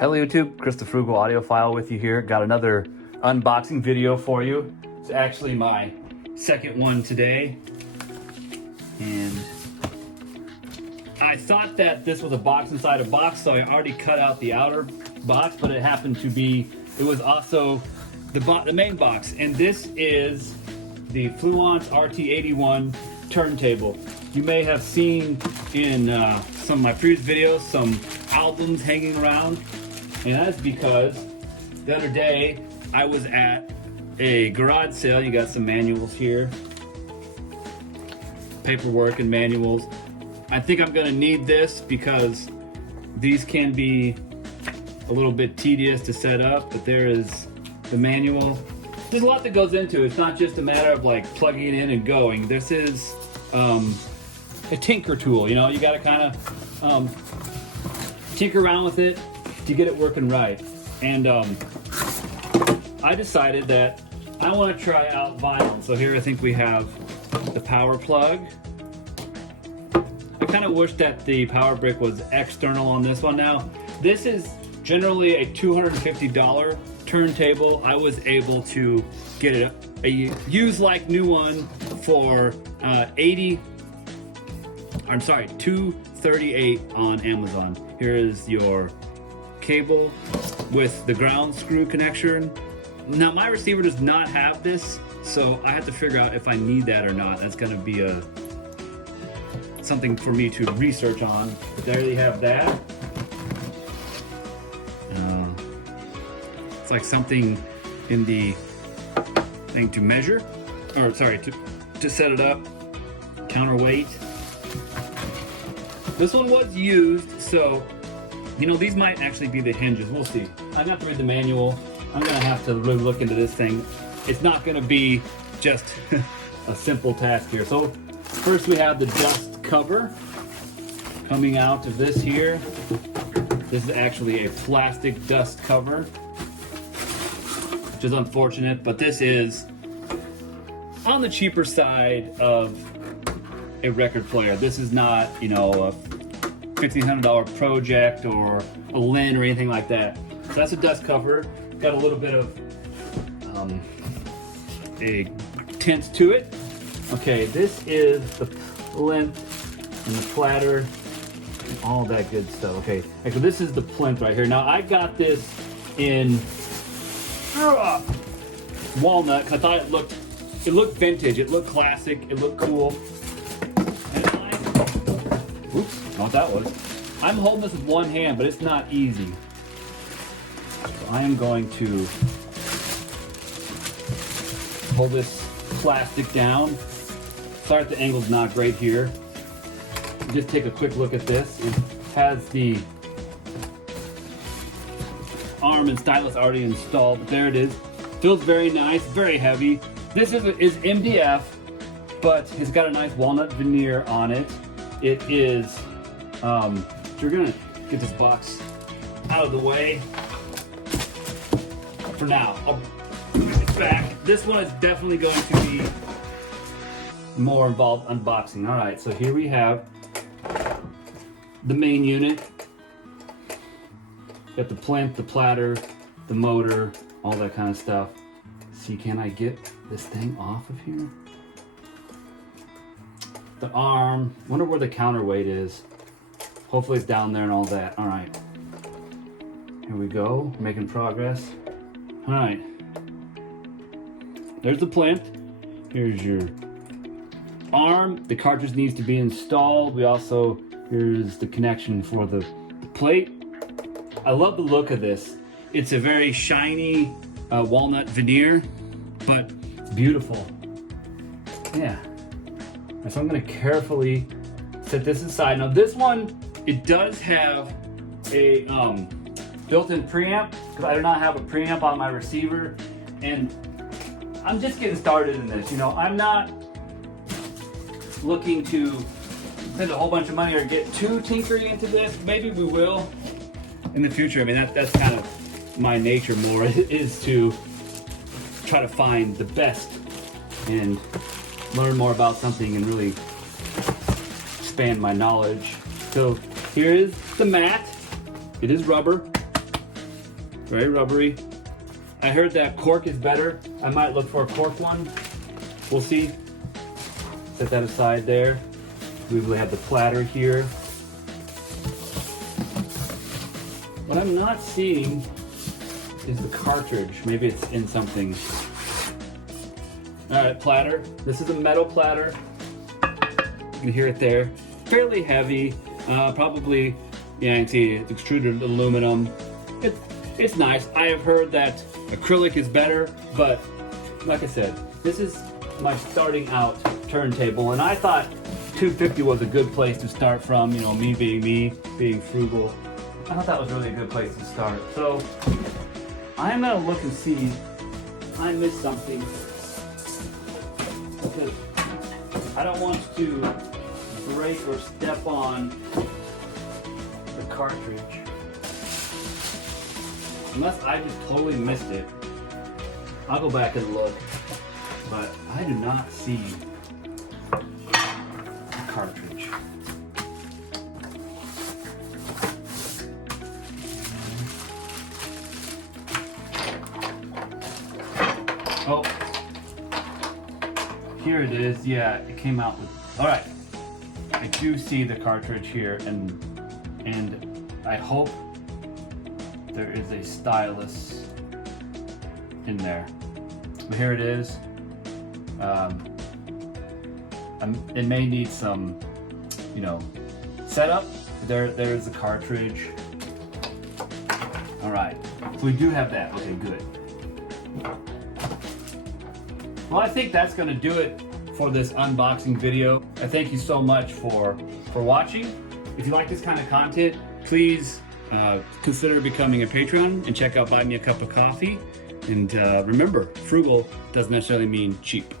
Hello YouTube, Chris the Frugal Audiophile with you here. Got another unboxing video for you. It's actually my second one today. And I thought that this was a box inside a box, so I already cut out the outer box, but it happened to be, it was also the main box. And this is the Fluance RT81 turntable. You may have seen in some of my previous videos some albums hanging around. And that's because the other day I was at a garage sale. You got some manuals here, paperwork and manuals. I think I'm gonna need this because these can be a little bit tedious to set up, but there is the manual. There's a lot that goes into it. It's not just a matter of like plugging it in and going. This is a tinker tool, you know. You gotta kind of tinker around with it to get it working right. And I decided that I want to try out vinyl. So here I think we have the power plug. I kind of wish that the power brick was external on this one. Now, this is generally a $250 turntable. I was able to get a used like new one for $238 on Amazon. Here is your cable with the ground screw connection. Now my receiver does not have this, so I have to figure out if I need that or not. That's gonna be something for me to research on. But there you have that. It's like something in the thing to measure, or sorry, to set it up. Counterweight. This one was used, so you know, these might actually be the hinges. We'll see. I'm gonna have to read the manual. I'm gonna have to really look into this thing. It's not gonna be just a simple task here. So first we have the dust cover coming out of this here. This is actually a plastic dust cover, which is unfortunate, but this is on the cheaper side of a record player. This is not, you know, a $1,500 project or a Lin or anything like that. So that's a dust cover. Got a little bit of a tint to it. Okay, this is the plinth and the platter and all that good stuff. Okay, actually this is the plinth right here. Now I got this in walnut because I thought it looked vintage, it looked classic, it looked cool. Oops, not what that was. I'm holding this with one hand, but it's not easy. So I am going to hold this plastic down. Sorry if the angle's not great here. Just take a quick look at this. It has the arm and stylus already installed, but there it is. Feels very nice, very heavy. This is MDF, but it's got a nice walnut veneer on it. It is, you're gonna get this box out of the way for now. I'll put it back. This one is definitely going to be more involved unboxing. All right, so here we have the main unit. Got the plinth, the platter, the motor, all that kind of stuff. See, can I get this thing off of here? The arm, wonder where the counterweight is. Hopefully it's down there and all that. All right, here we go, making progress. All right, there's the plinth. Here's your arm. The cartridge needs to be installed. Here's the connection for the plate. I love the look of this. It's a very shiny walnut veneer, but it's beautiful. Yeah. So I'm going to carefully set this aside. Now this one, it does have a built-in preamp, because I do not have a preamp on my receiver, and I'm just getting started in this. You know, I'm not looking to spend a whole bunch of money or get too tinkery into this. Maybe we will in the future. I mean, that's kind of my nature more, is to try to find the best and learn more about something and really expand my knowledge. So here is the mat. It is rubber. very rubbery. I heard that cork is better. I might look for a cork one. We'll see. Set that aside there. We will have the platter here. What I'm not seeing is the cartridge. Maybe it's in something. All right, platter. This is a metal platter. You can hear it there. Fairly heavy. Probably, yeah, you can see it's extruded aluminum. It's nice. I have heard that acrylic is better, but like I said, this is my starting out turntable, and I thought 250 was a good place to start from. You know, me, being frugal. I thought that was really a good place to start. So I'm gonna look and see if I missed something, because I don't want to break or step on the cartridge. Unless I just totally missed it. I'll go back and look, but I do not see the cartridge. Oh, here it is. Yeah, it came out with, all right. I do see the cartridge here, and I hope there is a stylus in there. But here it is. It may need some, you know, setup. There's the cartridge. All right, so we do have that. Okay, good. Well, I think that's gonna do it for this unboxing video. I thank you so much for watching. If you like this kind of content, please consider becoming a Patreon and check out Buy Me a Cup of Coffee. And remember, frugal doesn't necessarily mean cheap.